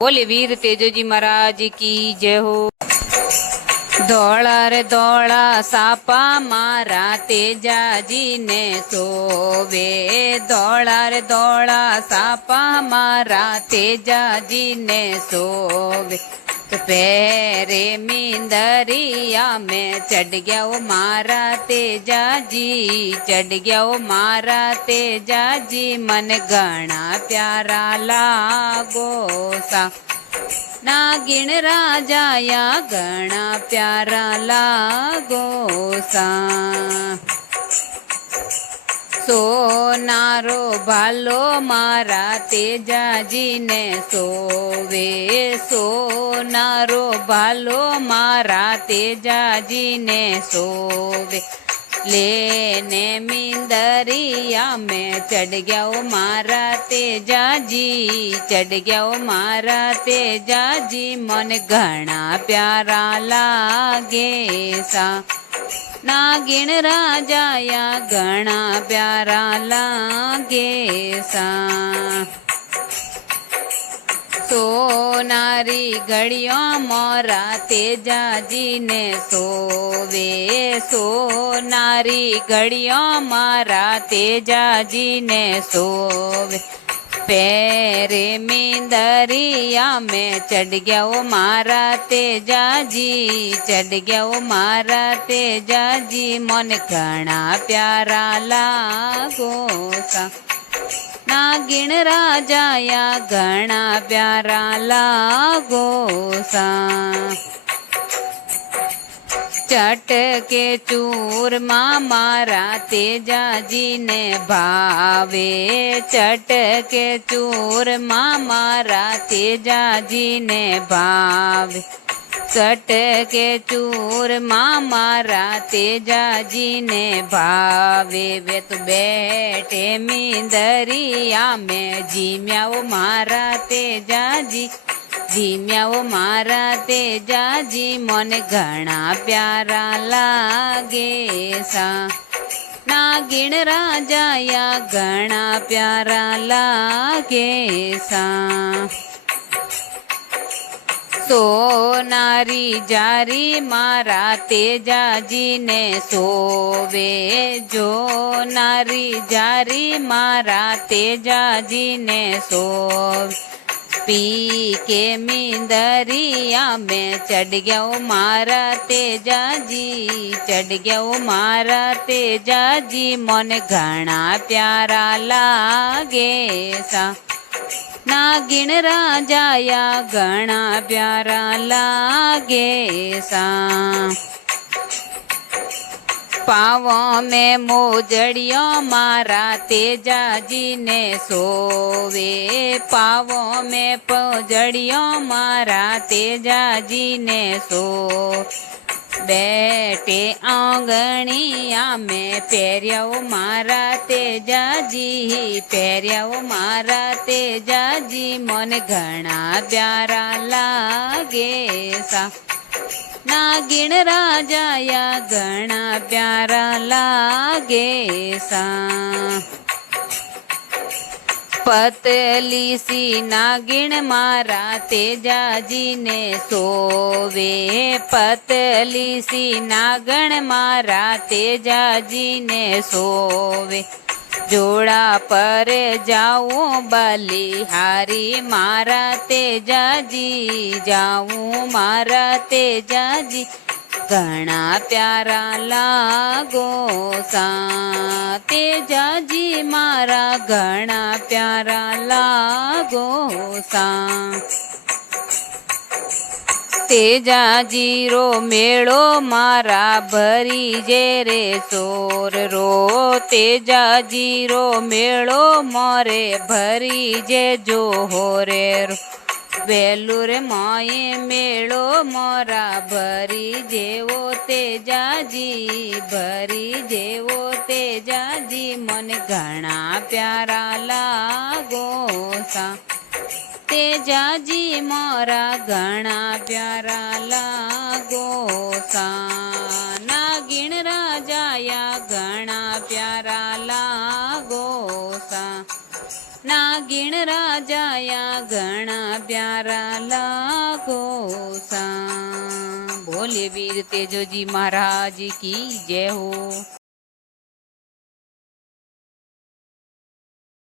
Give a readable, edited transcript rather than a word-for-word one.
बोले वीर तेजोजी महाराज की जय हो। धोला रे धोला सापा मारा तेजाजी ने सोवे। धोला रे धोला सापा मारा तेजाजी ने सोवे। पैरे मींदरिया में चढ़ गया वो मारा तेजाजी। चढ़ गया वो मारा तेजाजी मन घना प्यारा लागो सा। नागिन राजाया घना प्यारा लागो सा। सोनारो भालो मारा तेजाजी ने सोवे। सोनारो भालो मारा तेजाजी ने सोवे। लेने मींदरिया में चढ़ गया वो मारा तेजाजी। चढ़ गया वो मारा तेजाजी मन घना प्यारा लागे सा। नागिन राजाया घना प्यारा लागे सा। सोनारी घड़ियों मोरा तेजाजी ने सोवे। सोनारी घड़ियों मारा तेजाजी ने सोवे। पैरे मींदरिया में चढ़ गया वो मारा तेजाजी। चढ़ गया वो मारा तेजाजी मन घना प्यारा लागो सा। नागिन राजाया घना प्यारा लागो सा। चट के चूरमा मारा तेजाजी ने भावे। चट के चूरमा मारा तेजाजी ने भावे। चट के चूरमा मारा तेजाजी ने भावे। वे तो बैठे मींदरिया में जीम्या वो मारा तेजाजी। जीम्या वो मारा तेजाजी मन घना प्यारा लागे सा। नागिन राजाया घना प्यारा लागे सा। सोनारी जारी मारा तेजाजी ने सोवे। जो नारी जारी मारा तेजाजी ने सोवे। पी के मींदरिया में चढ़ गया वो मारा तेजाजी। चढ़ गया वो मारा तेजाजी मन घना प्यारा लागे सा। नागिन राजाया घना प्यारा लागे सा। पावों में मोजड़ियों मारा तेजाजी ने सोवे। पावों में मोजड़ियों मारा तेजाजी ने सो। बैठे आंगनिया में पैरिया वो मारा तेजाजी। पैरिया वो मारा तेजाजी मन घना प्यारा लागे सा। नागिन राजाया घना प्यारा लागे सा। पतली सी नागिन मारा तेजाजी ने सोवे। पतली सी नागण मारा तेजाजी ने सोवे। जोड़ा पर जाऊं बलिहारी मारा तेजाजी। जाऊं मारा तेजाजी घना प्यारा लागो सा। तेजाजी मारा घना प्यारा लागो सा। तेजाजी रो मेड़ो मारा भरी जे रे सोर रो। तेजाजी रो मेड़ो मोरे भरी जे जो हो रे रो। बेलूर माए मेड़ो मोरा भरी जेवो तेजाजी। भरी जेवो तेजाजी मन घना प्यारा लागो सा। तेजाजी मोरा घना प्यारा लागो सा। नागिन राजाया घना प्यारा लागो सा। नागिन રાજાયા ઘણા પ્યારા લાગો સા. બોલે વીર તેજોજી મહારાજ કી જય હો.